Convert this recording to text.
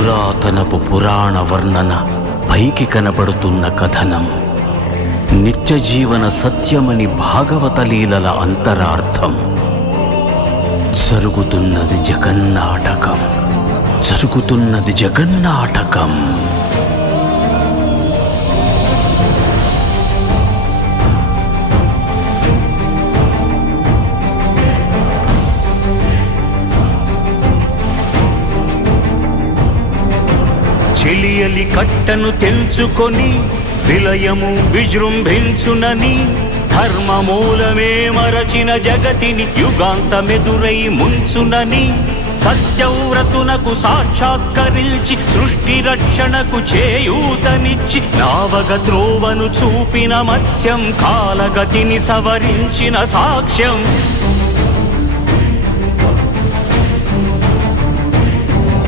పురాతనపు పురాణ వర్ణన, పైకి కనపడుతున్న కథనం, నిత్య జీవన సత్యమని భాగవత లీలల అంతరార్థం. జరుగుతున్నది జగన్నాటకం, జరుగుతున్నది జగన్నాటకం. చెలియలి కట్టను తెంచుకొని విలయము విజృంభించునని, ధర్మమూలమే మరచిన జగతిని యుగాంతమెదురై ముంచునని, సత్యవ్రతునకు సాక్షాత్కరించి సృష్టి రక్షణకు చేయూతనిచ్చి, నావగ త్రోవను చూపిన మత్స్యం కాలగతిని సవరించిన సాక్ష్యం.